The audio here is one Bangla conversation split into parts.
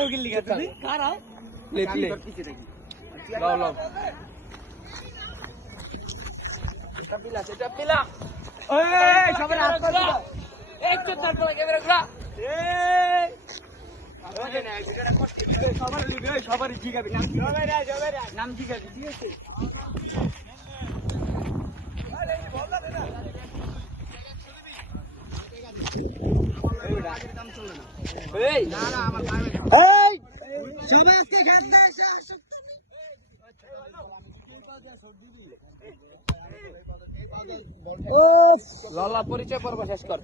কারো গিল্লি গেছে কারা প্লে প্লে লাও লাও এটা পিলা এই সবাই হাত পা একটু তারপরে ক্যামেরা ঘোরা সবার লিবে সবারই জিগাবি নাম জিগাবি ঠিক আছে এই এই সবাই আজকে খেলতে এসে ও লালা পরিচয় পর্ব শেষ কর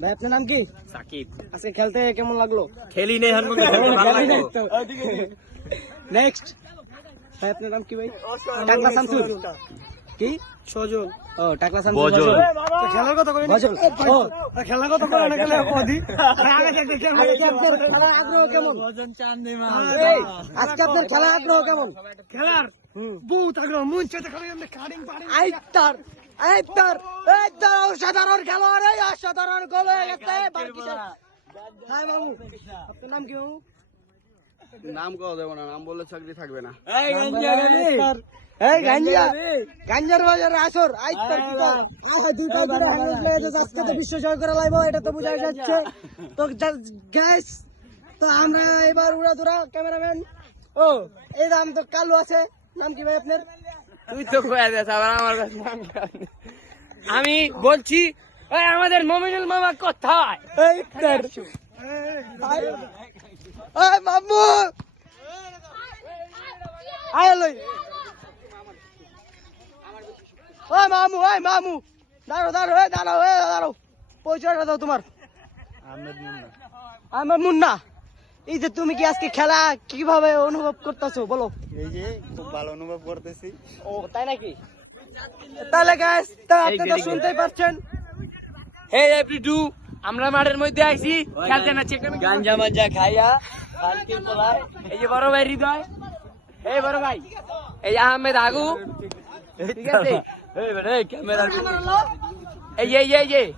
ভাই আপনার নাম কি সাকিব আজকে খেলতে কেমন লাগলো খেলি নেই হানমুখে খেলতে ভালো লাগলো নেক্সট ভাই আপনার নাম কি ভাই টাকলা শামসুল কি সজল ও টাকলা শামসুল বজল। খেলার কথা কই বজল ও খেলার কথা কই না গেলে কদি আগে থেকে কেমন খেলার আগ্রহ কেমন বজন চাঁদে মা আজকে আপনার খেলার আগ্রহ কেমন খেলার বহুত আগ্রহ মন চাইতে খালি আমরা কাটিং পারি আইতার অসাধারণ খেলোয়াড় এই অসাধারণ গোল হয়ে গেছে হাই মামু আপনার নাম কি মামু নাম কও দেব না নাম বললে চাকরি থাকবে না এই গাঞ্জা গাঞ্জার বাজার আসর আইতার দুটো ধরে আজকে তো বিশ্ব জয় করে লাইব এটা তো বোঝা যাচ্ছে তো গাইস তো আমরা এবার উড়াধুরা ক্যামেরাম্যান ও এই নাম তো কালু আছে নাম কি ভাই আপনার তুই তো কয়ে দেছ আবার আমার কাছে নাম কেন? আমি বলছি ওই আমাদের মমিনুল মামা কোথায় এইটার ওই মামু আয় লই ওই মামু দাঁড়াও পরিচয়টা দাও তোমার আহমেদ মুন্না এই যে তুমি কি আজকে খেলা কিভাবে অনুভব করতেছো বলো এই যে খুব ভালো অনুভব করতেছি ও তাই নাকি তাহলে গাইস তা আপনারা তো শুনতেই পাচ্ছেন হে এভরিডু আমরা মাঠের মধ্যে আইছি খেলতে না চেক গাঞ্জা মাজা খাইয়া কালকে তোলায় এই যে বড় ভাই হৃদয় এই বড় ভাই এই আহমেদ আগু ঠিক আছে এই বেটা এই ক্যামেরা এই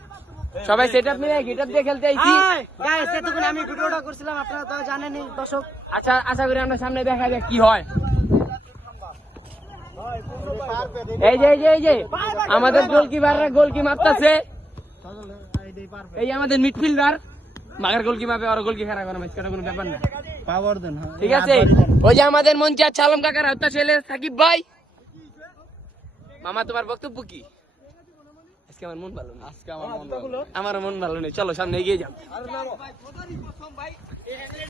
সবাই সেটআপ নিয়ে গেটআপ দিয়ে খেলতে আইছি গাইস এতক্ষণ আমি ভিডিওটা করছিলাম আপনারা তো জানেনই দর্শক আচ্ছা আশা করি আমরা সামনে দেখা যাক কি হয় এই যে আমাদের গোলকিপাররা গোলকি মারতেছে এই আমাদের মিডফিল্ডার মাগার গোলকি মাপে আর গোলকি খেলা করে ম্যাচ কোনো ব্যাপার না পাওয়ার দেন ঠিক আছে ওই যে আমাদের মঞ্চে চালম কাকার হত্যা ছেলে সাকিব ভাই মামা তোমার বক্তব্য কি আজকে আমার মন ভালো নেই আমার মন ভালো নেই চলো সামনে এগিয়ে যাও